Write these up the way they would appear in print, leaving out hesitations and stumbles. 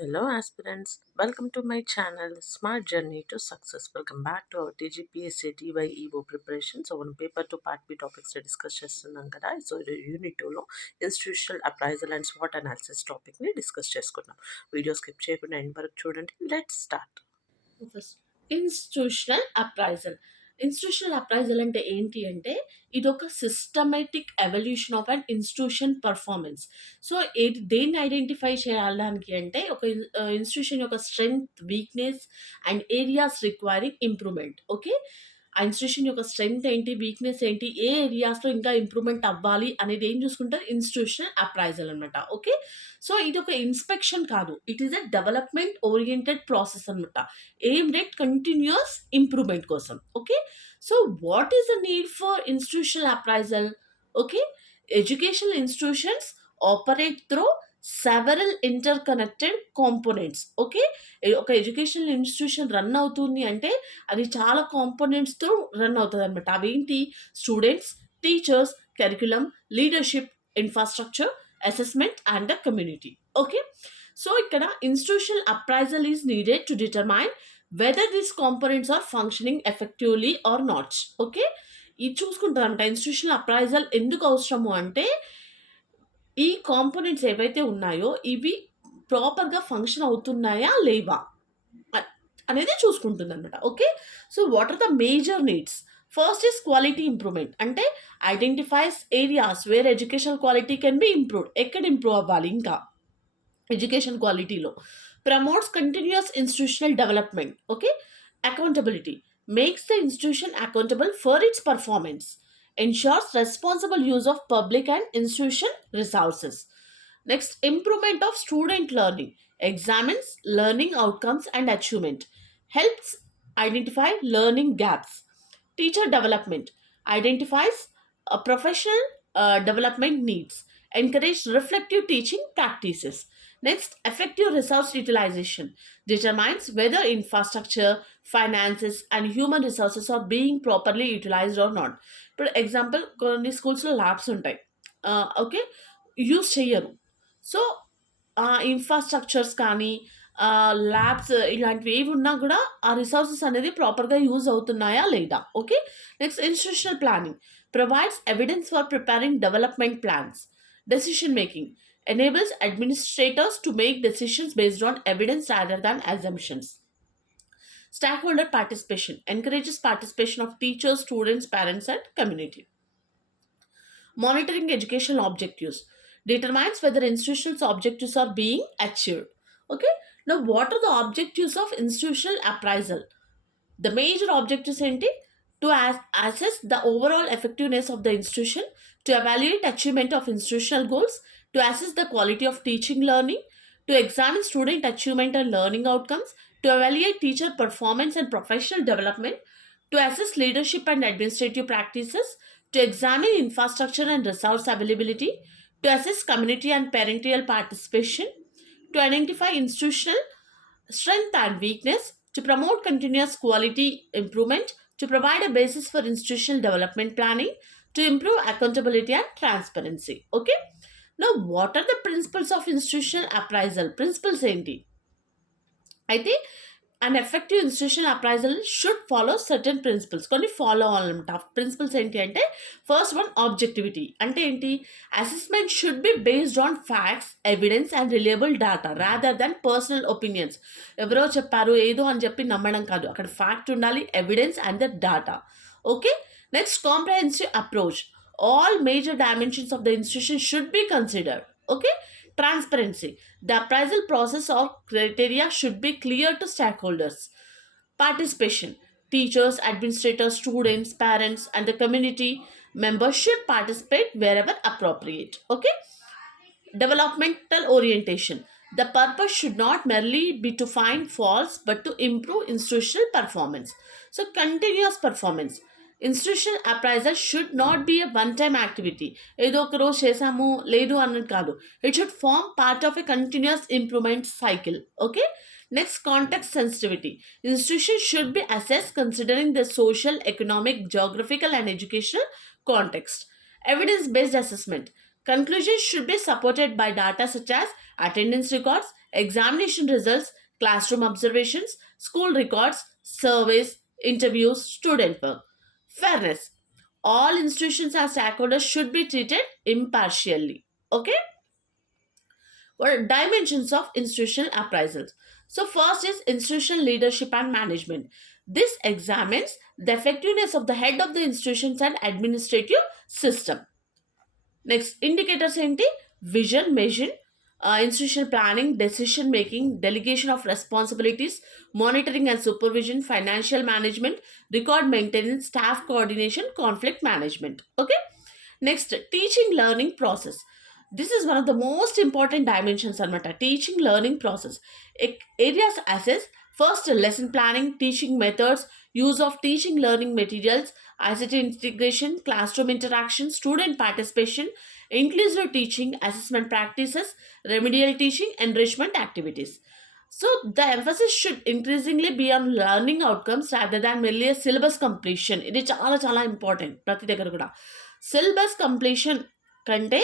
Hello aspirants, welcome to my channel Smart Journey to Success. Welcome back to our TGPSC DyEO preparation. So one paper to part B topics discuss చేస్తున్నాం కదా. So unit 2లో institutional appraisal and swat analysis topic ని discuss చేసుకున్నాం. Video skip చేయకుండా end వరకు చూడండి. Let's start. First institutional appraisal. Institutional appraisal అంటే ఏంటి అంటే ఇది ఒక systematic evolution of an institution performance. So దేన్ని ఐడెంటిఫై చేయడానికి అంటే ఒక ఇన్స్టిట్యూషన్ యొక్క strength, weakness and areas requiring improvement. Okay, ఆ ఇన్స్టిట్యూషన్ యొక్క స్ట్రెంగ్త్ ఏంటి, వీక్నెస్ ఏంటి, ఏ ఏరియాస్లో ఇంకా ఇంప్రూవ్మెంట్ అవ్వాలి అనేది ఏం చూసుకుంటారు ఇన్స్టిట్యూషనల్ అప్రైజల్ అనమాట. ఓకే, సో ఇది ఒక ఇన్స్పెక్షన్ కాదు, it is a development oriented process అనమాట, aimed at continuous improvement కోసం. Okay, so what is the need for institutional appraisal? Okay, educational institutions operate through several interconnected components. Okay, ఒక educational institution run అవుతుంది అంటే అది చాలా కాంపోనెంట్స్తో run అవుతుంది అనమాట. అవేంటి? Students, teachers, curriculum, leadership, infrastructure, assessment and the community. Okay, so ఇక్కడ institutional appraisal is needed to determine weather these components are functioning effectively or not. Okay, ఇది చూసుకుంటారంట ఇన్స్టిట్యూషనల్ అప్రైజల్ ఎందుకు అవసరము అంటే ఈ కాంపోనెంట్స్ ఏవైతే ఉన్నాయో ఇవి ప్రాపర్గా ఫంక్షన్ అవుతున్నాయా లేవా అనేది చూసుకుంటుంది అనమాట. Okay, so what are the major needs? First is quality improvement, అంటే identifies areas where education quality can be improved. ఎక్కడ ఇంప్రూవ్ అవ్వాలి ఇంకా ఎడ్యుకేషన్ క్వాలిటీలో? Promotes continuous institutional development. Okay, accountability, makes the institution accountable for its performance, ensures responsible use of public and institution resources. Next, improvement of student learning, examines learning outcomes and achievement, helps identify learning gaps. Teacher development, identifies professional development needs, encourage reflective teaching practices. Next, effective resource utilization, determines whether infrastructure, finances and human resources are being properly utilized or not. ఇప్పుడు example కొన్ని స్కూల్స్లో labs ఉంటాయి, okay, use చెయ్యరు. So infrastructures కానీ labs ఇలాంటివి ఏవి ఉన్నా కూడా ఆ రిసోర్సెస్ అనేది ప్రాపర్గా యూజ్ అవుతున్నాయా లేదా. Okay, next institutional planning, provides evidence for preparing development plans. Decision making, enables administrators to make decisions based on evidence rather than assumptions. Stakeholder participation, encourages participation of teachers, students, parents, and community. Monitoring educational objectives, determines whether institutional objectives are being achieved. Okay, now what are the objectives of institutional appraisal? The major objectives ఏంటి? To assess the overall effectiveness of the institution, to evaluate achievement of institutional goals, to assess the quality of teaching learning, to examine student achievement and learning outcomes, to evaluate teacher performance and professional development, to assess leadership and administrative practices, to examine infrastructure and resource availability, to assess community and parental participation, to identify institutional strength and weakness, to promote continuous quality improvement, to provide a basis for institutional development planning, to improve accountability and transparency. Okay, now what are the principles of institutional appraisal? Principles ఏంటి అయితే and effective institution appraisal should follow certain principles, కొన్ని follow అవ్వాలన్నమాట. Principles ఏంటి అంటే first one objectivity, అంటే ఏంటి? Assessment should be based on facts, evidence and reliable data rather than personal opinions. ఎవరో చెప్పారు ఏదో అని చెప్పి నమ్మడం కాదు, అక్కడ ఫ్యాక్ట్ ఉండాలి, evidence and the data. Okay, next comprehensive approach, all major dimensions of the institution should be considered. Okay, transparency, the appraisal process or criteria should be clear to stakeholders. Participation, teachers, administrators, students, parents and the community members should participate wherever appropriate. Okay, developmental orientation, the purpose should not merely be to find faults but to improve institutional performance. So continuous performance, institution appraisal should not be a one time activity, ఏదో ఒక రోజు చేసాము లేదు అన్నది కాదు. It should form part of a continuous improvement cycle. Okay, next context sensitivity, institution should be assess considering the social, economic, geographical and educational context. Evidence based assessment, Conclusions should be supported by data such as attendance records, examination results, classroom observations, school records, surveys, interviews, student work. Fairness. All institutions and stakeholders should be treated impartially. Okay? Or dimensions of institutional appraisals. So, first is institutional leadership and management. This examines the effectiveness of the head of the institutions and administrative system. Next, indicators ఏంటి? Vision, mission, institutional planning, decision making, delegation of responsibilities, monitoring and supervision, financial management, record maintenance, staff coordination, conflict management. Okay. Next, teaching learning process. This is one of the most important dimensions anamata. Teaching learning process. Areas assess first lesson planning, teaching methods, use of teaching learning materials, ICT integration, classroom interaction, student participation, inclusive teaching, assessment practices, remedial teaching, enrichment activities. So the emphasis should increasingly be on learning outcomes rather than merely a syllabus completion. ఇది చాలా చాలా important ప్రతి దగ్గర కూడా. Syllabus completion కంటే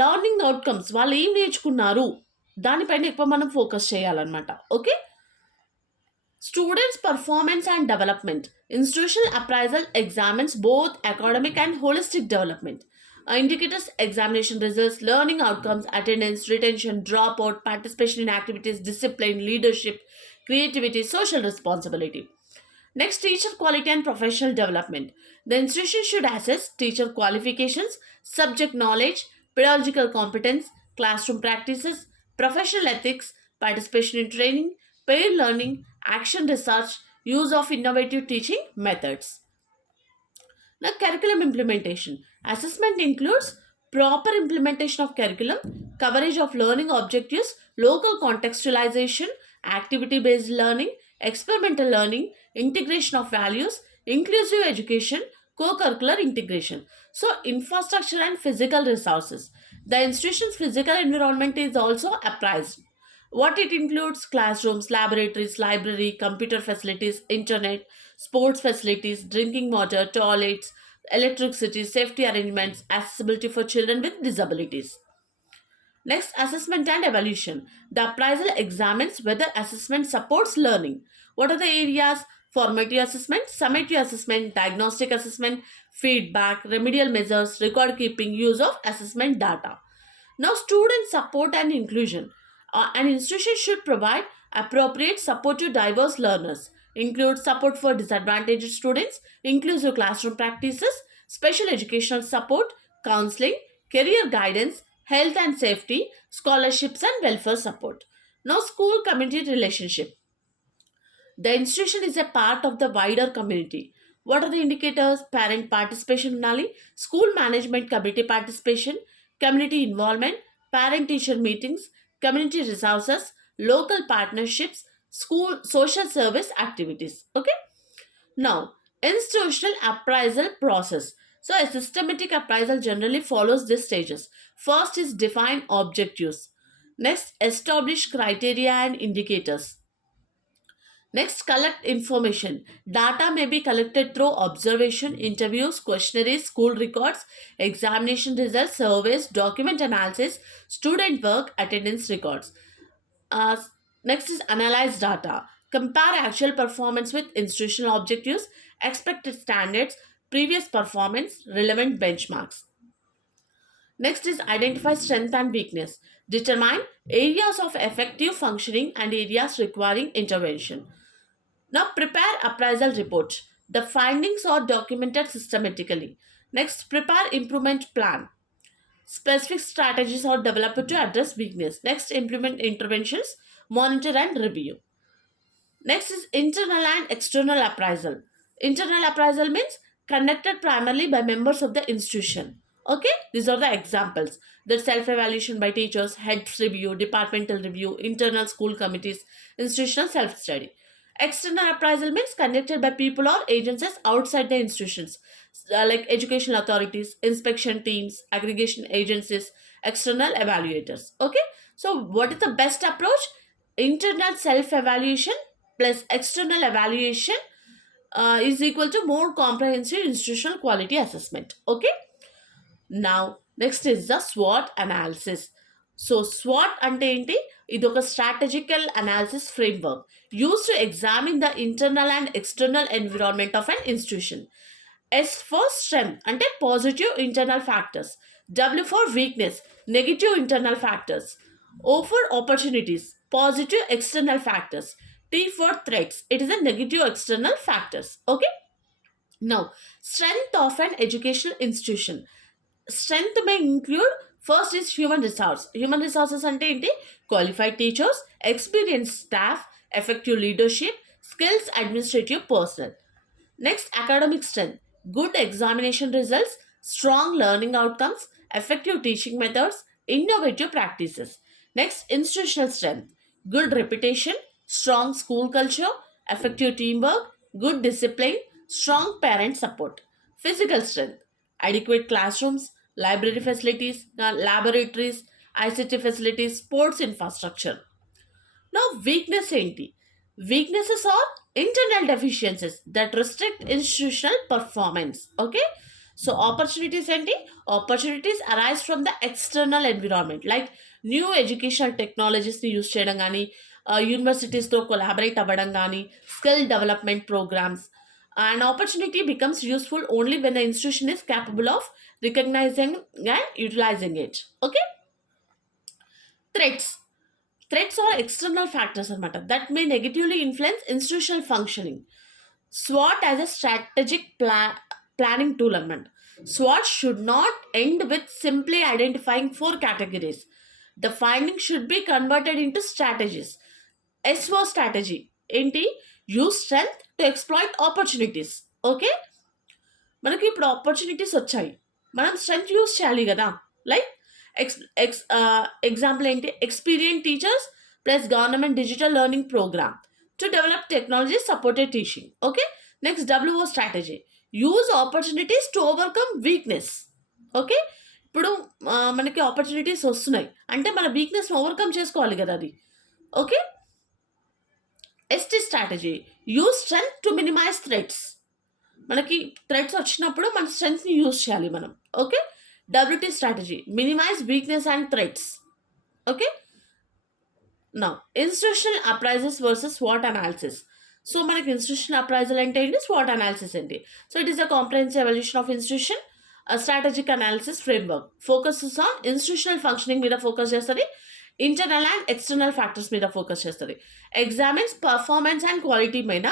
learning outcomes వాళ్ళు ఏం నేర్చుకున్నారు దానిపైన ఎక్కువ మనం ఫోకస్ చేయాలన్నమాట. Okay. Students' performance and development. Institutional appraisal examines both academic and holistic development. Indicators, examination results, learning outcomes, attendance, retention, dropout, participation in activities, discipline, leadership, creativity, social responsibility. Next, teacher quality and professional development. The institution should assess teacher qualifications, subject knowledge, pedagogical competence, classroom practices, professional ethics, participation in training, paid learning, action research, use of innovative teaching methods. Now, curriculum implementation. Assessment includes proper implementation of curriculum, coverage of learning objectives, local contextualization, activity based learning, experimental learning, integration of values, inclusive education, co curricular integration. So, infrastructure and physical resources. The institution's physical environment is also appraised. What it includes: classrooms, laboratories, library, computer facilities, internet, sports facilities, drinking water, toilets, electricity, safety arrangements, accessibility for children with disabilities. Next, assessment and evaluation. The appraisal examines whether assessment supports learning. What are the areas? Formative assessment, summative assessment, diagnostic assessment, feedback, remedial measures, record keeping, use of assessment data. Now, student support and inclusion. An institution should provide appropriate support to diverse learners, include support for disadvantaged students, inclusive classroom practices, special educational support, counseling, career guidance, health and safety, scholarships, and welfare support. Now, school community relationship. The institution is a part of the wider community. What are the indicators? Parent participation unali, school management committee participation, community involvement, parent teacher meetings, community resources, local partnerships, school social service activities. Okay. Now, institutional appraisal process. So, a systematic appraisal generally follows these stages. First is define objectives. Next, establish criteria and indicators. Next, collect information. Data may be collected through observation, interviews, questionnaires, school records, examination results, surveys, document analysis, student work, attendance records. Uh, Next is analyze data. Compare actual performance with institutional objectives, expected standards, previous performance, relevant benchmarks. Next is identify strength and weakness. Determine areas of effective functioning and areas requiring intervention. Now prepare appraisal report. The findings are documented systematically. Next, prepare improvement plan. Specific strategies are developed to address weakness. Next, implement interventions, monitor and review. Next is internal and external appraisal. Internal appraisal means conducted primarily by members of the institution. Okay, these are the examples. The self-evaluation by teachers, heads review, departmental review, internal school committees, institutional self-study. External appraisal means conducted by people or agencies outside the institutions, like educational authorities, inspection teams, aggregation agencies, external evaluators. Okay, so what is the best approach? Internal self-evaluation plus external evaluation is equal to more comprehensive institutional quality assessment. Okay. Now, next is the SWOT analysis. So, SWOT ante enti? Idoka strategical analysis framework used to examine the internal and external environment of an institution. S for strength ante positive internal factors. W for weakness, negative internal factors. O for opportunities, positive external factors. T for threats, it is a negative external factors. Okay. Now, strength of an educational institution. Strength may include, first is human resource. Human resources ante enti? Qualified teachers, experienced staff, effective leadership, skills administrative personnel. Next, academic strength. Good examination results, strong learning outcomes, effective teaching methods, innovative practices. Next, institutional strength. Good reputation, strong school culture, effective teamwork, good discipline, strong parent support. Physical strength. Adequate classrooms, library facilities, laboratories, ICT facilities, sports infrastructure. Now, weakness ఏంటి? Weaknesses are internal deficiencies that restrict institutional performance. Okay. So, opportunities ఏంటి? Opportunities arise from the external environment, like new educational technologies ని use చేయడం కానీ, యూనివర్సిటీస్తో collaborate అవ్వడం కానీ, skill development programmes. An opportunity becomes useful only when the institution is capable of recognizing and utilizing it. Okay. Threats. Threats are external factors అనమాట that may negatively influence institutional functioning. SWOT as a strategic planning tool అనమాట. SWOT should not end with simply identifying four categories. The findings should be converted into strategies. SWO strategy ఏంటి? Use strength to exploit opportunities. Okay. మనకి ఇప్పుడు opportunities వచ్చాయి, మనం strength use చేయాలి కదా. Like x x example ఏంటి? Experience teachers plus government digital learning programme to develop technology supported teaching. Okay. Next WO strategy, use opportunities to overcome weakness. Okay. ఇప్పుడు మనకి opportunities వస్తున్నాయి అంటే మన వీక్నెస్ ఓవర్కమ్ చేసుకోవాలి కదా అది. Okay. ST strategy, use strength to minimize threats. మనకి threats వచ్చినప్పుడు మన స్ట్రెంగ్త్ని యూజ్ చేయాలి మనం. Okay. WT strategy, minimize weakness and threats. Okay. నా ఇన్స్టిట్యూషనల్ అప్రైజల్స్ వర్సెస్ స్వాట్ అనాలిసిస్. సో మనకి ఇన్స్టిట్యూషనల్ అప్రైజల్ అంటే ఏంటి, స్వాట్ అనాలిసిస్ ఏంటి? So it is a comprehensive evaluation of institution. Strategic analysis framework focuses on institutional functioning మీద focus చేస్తుంది, internal and external factors మీద ఫోకస్ చేస్తుంది. ఎగ్జామిన్స్ పర్ఫార్మెన్స్ అండ్ క్వాలిటీ మీద,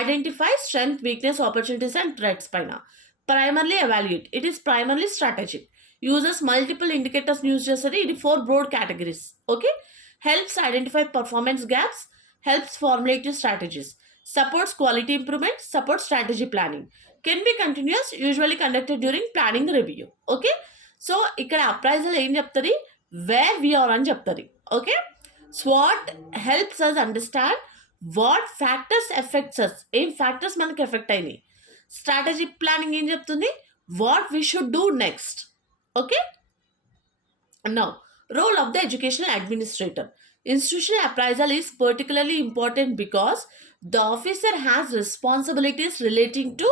identify strength, weakness, opportunities and threats పైన. Primarily evaluate, it is primarily strategic. Users multiple indicators use చేస్తుంది, ఇది 4 broad categories. Okay. Helps identify performance gaps, helps formulative strategies, supports quality improvement, supports strategy planning, can be continuous, usually conducted during planning review. Okay. So ఇక్కడ appraisal ఏం చెప్తుంది, where we are అని చెప్తుంది. Okay. స్వాట్ helps us understand what factors effects us, ఏం factors మనకి effect అయినాయి. Strategic planning ఏం చెప్తుంది, what we should do next. Okay. Now, role of the educational administrator. Institutional appraisal is particularly important because the officer has responsibilities relating to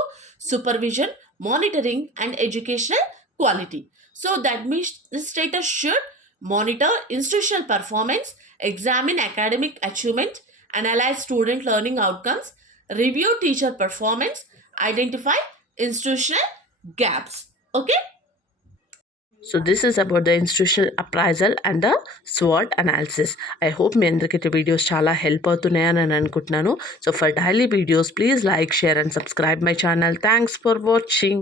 supervision, monitoring, and educational quality. So, the administrator should monitor institutional performance, examine academic achievement, analyze student learning outcomes, review teacher performance, identify institutional gaps. Okay. So this is about the institutional appraisal and the SWOT analysis. I hope మీ అందరికీ videos చాలా help అవుతున్నాయని నేను అనుకుంటున్నాను. So for daily videos, please like, share and subscribe my channel. Thanks for watching.